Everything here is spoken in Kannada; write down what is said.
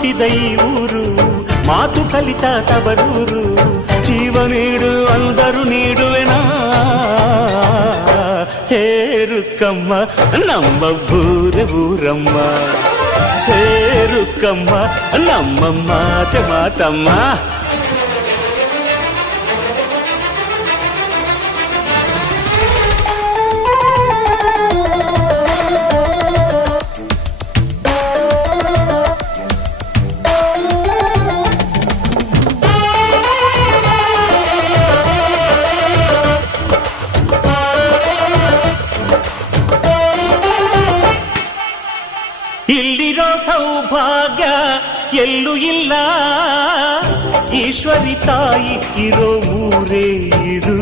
ಹುಟ್ಟಿದ ಈ ಊರು, ಮಾತು ಕಲಿತ ತವರೂರು. ಜೀವ ನೀಡು ಅಂದರು ನೀಡುವೆನಾ, ಹೇರುಕ್ಕಮ್ಮ ನಮ್ಮ ಊರೆ ಊರಮ್ಮ, ಹೇರುಕ್ಕಮ್ಮ ನಮ್ಮ ಮಾತೆ ಮಾತಮ್ಮ. ಇಲ್ಲಿರೋ ಸೌಭಾಗ್ಯ ಎಲ್ಲೂ ಇಲ್ಲ, ಈಶ್ವರಿ ತಾಯಿ ಇರೋ ಊರೇ ಇದು.